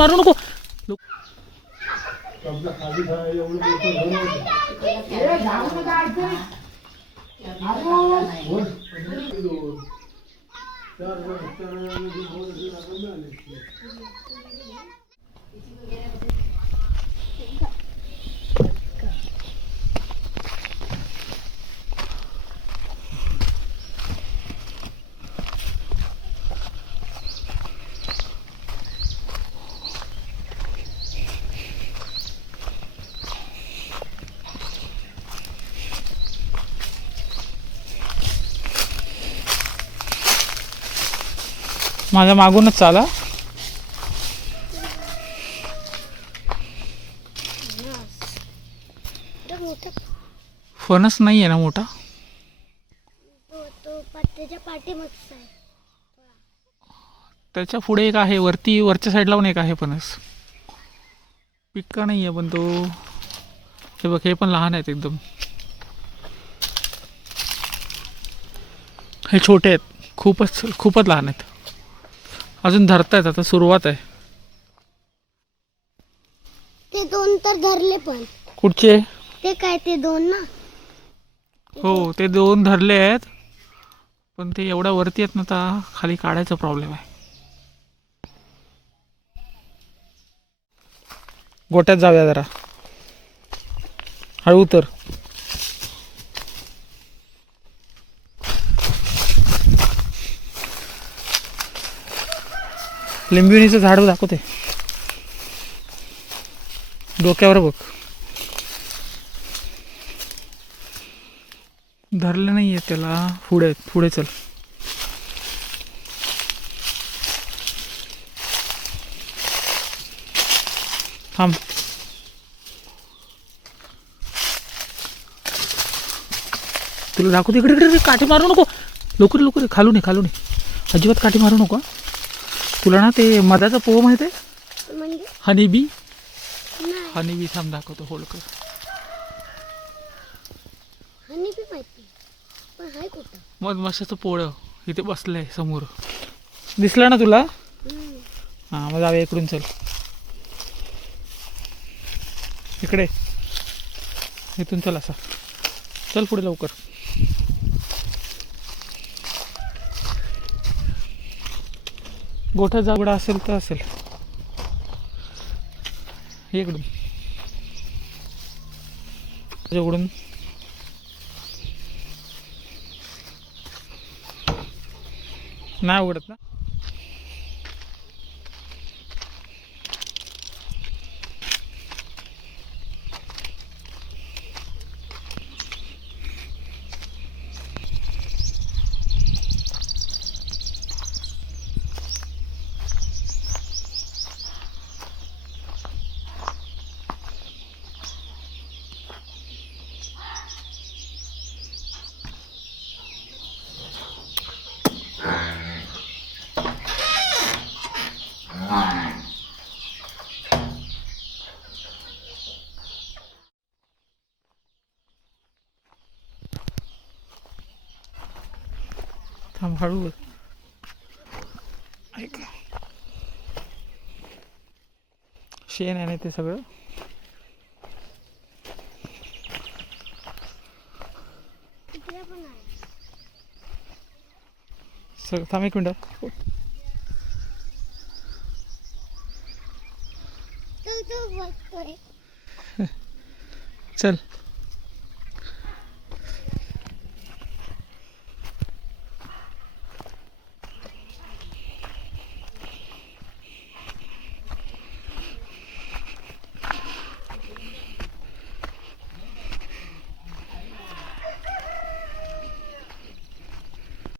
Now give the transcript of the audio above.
मारू नको. माझ्या मागूनच चाला. फणस नाही आहे ना मोठा. त्याच्या पुढे एक आहे वरती, वरच्या साईडला पण एक आहे फणस. पिक्का नाही आहे पण तो. हे बघ हे पण लहान आहेत एकदम. हे छोटे आहेत, खूपच लहान आहेत. अजून धरतायत, आता सुरुवात आहे. ते दोन तर धरले पण. कुठचे? ते काय ते दोन ना. हो ते दोन धरले आहेत पण ते एवढ्या वरती आहेत ना, आता खाली काढायचा प्रॉब्लेम आहे. गोट्यात जाऊया जरा, हळू उतर. लिंबिणीचं झाड दाखवते, डोक्यावर बघ. धरलं नाही आहे त्याला. पुढे चल. थांब. तुला दाखवते. इकडे काठी मारू नको. लवकर खालून ये. अजिबात काठी मारू नको. तुला ना ते मधाचा पोह माहिती आहे? हनीबी. थांब दाखवतो. होल्ड कर. हनीबी माहिती पण हाय कुठं? मधमाशाचं पोळं इथे बसलंय समोर. दिसलं ना तुला? हां मग जाऊया इकडून. चल इकडे. इथून चल असा. चल पुढे लवकर. गोठा जागडा असेल तर असेल. इकडून उघडून. नाही उघडत ना. थांब हळू. ऐक शेण आहे ना ते सगळं. थांब एक मिनिट. तो बघतोय. चल